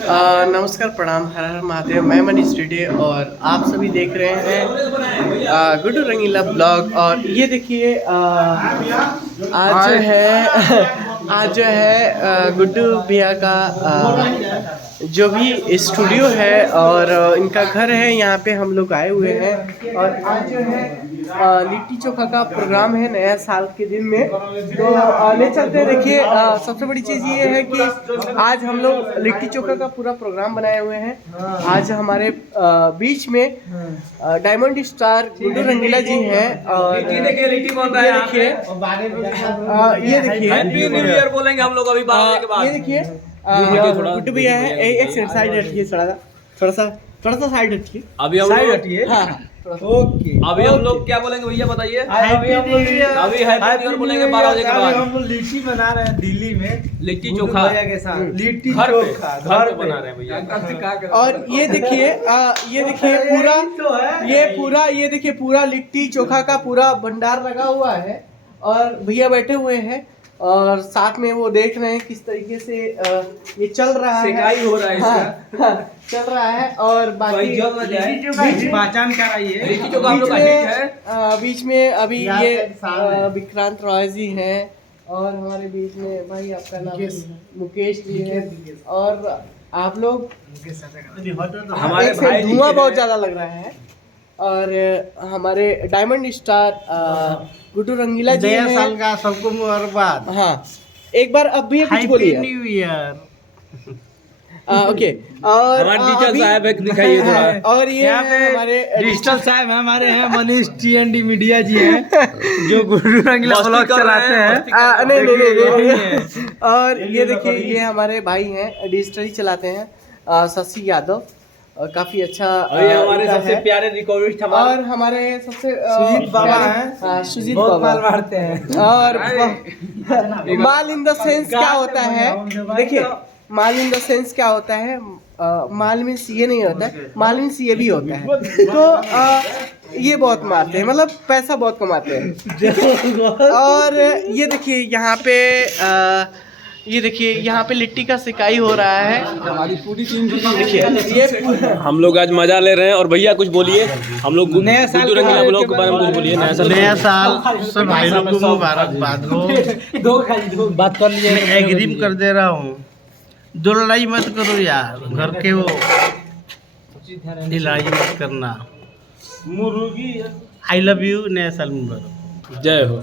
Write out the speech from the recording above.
नमस्कार, प्रणाम, हर हर महादेव। मैं मनीष रेड्डी और आप सभी देख रहे हैं गुड्डू रंगीला ब्लॉग। और ये देखिए आज जो है गुड्डू भैया का जो भी स्टूडियो है और इनका घर है, यहाँ पे हम लोग आए हुए हैं। और आज जो है लिट्टी चोखा का प्रोग्राम है नया साल के दिन में, तो ले चलते हैं। देखिए सबसे बड़ी चीज़ ये है कि आज हम लोग लिट्टी चोखा का पूरा प्रोग्राम बनाए हुए हैं। आज हमारे बीच में डायमंड स्टार गुड्डू रंगीला जी हैं। और ये देखिए हैप्पी न्यू ईयर बोलेंगे हम लोग अभी 12 बजे के बाद। ये देखिए गुड्डू भैया है। एक साइड हटिए, थोड़ा सा साइड हटिए। अभी हम लोग हटिए। हाँ, ओके। अभी हम लोग क्या बोलेंगे भैया बताइए? अभी हैप्पी न्यू ईयर बोलेंगे 12 बजे के बाद। हम लोग लिट्टी बना रहे हैं दिल्ली में, लिट्टी चोखा के साथ। लिट्टी घर चोखा पे बना रहे हैं भैया। और ये देखिए ये देखिए पूरा लिट्टी चोखा का पूरा भंडार लगा हुआ है। और भैया बैठे हुए हैं और साथ में वो देख रहे हैं किस तरीके से ये चल रहा है, सिकाई हो रहा है इसका। हाँ, चल रहा है। और बाकी पहचान कराइए। लिट्टी चोखा हम लोग का हिट है। बीच में अभी ये विक्रांत रॉय जी हैं। और हमारे बीच में भाई आपका नाम मुकेश जी है। और आप लोग हमारे एक से भाई धुआं बहुत ज्यादा लग रहा है। और हमारे डायमंड स्टार गुड्डू रंगीला जी नया हैं। साल का सबको मुबारकबाद। हाँ, एक बार अब भी कुछ बोलिए। Happy new year. ओके। और हमारे टीचर अभी- साहब एक दिखाइए थोड़ा। और ये यहाँ पे हमारे डिजिटल साहब हमारे हैं, मनीष TND मीडिया जी हैं जो गुड्डू रंगीला मस्ती ब्लॉग कर रहे चलाते हैं, हैं। मस्ती कर रहे नहीं। और ये देखिए ये हमारे भाई हैं, डिजिटल ही चलाते हैं, शशि यादव। और काफी अच्छा और ये हमारे इनका सबसे है। प्यारे रिकॉर्डिस्ट और हमारे सबसे सुजीत बाबा हैं। हाँ, सुजीत बहुत बाबा माल मारते हैं। और माल इन द सेंस क्या होता है, देखिए माल इन द सेंस क्या होता है। माल मीन्स ये नहीं होता है, माल मीन्स ये भी होता है। तो ये बहुत मारते हैं, मतलब पैसा बहुत कमाते हैं। और ये देखिए यहाँ पे लिट्टी का सिकाई हो रहा है। हमारी पूरी टीम देखिए ये हम लोग आज मजा ले रहे हैं। और भैया कुछ बोलिए, हम लोग नया साल गुड्डू रंगीला ब्लॉग के बारे में कुछ बोलिए। नया साल सब भाई लोग को मुबारकबाद हो। बात कर लीजिए। मैं एग्रीम कर दे रहा हूँ, दो लड़ाई मत करो यार, घर के वो लड़ाई मत करना। I love you. नया साल मुबारक। जय हो।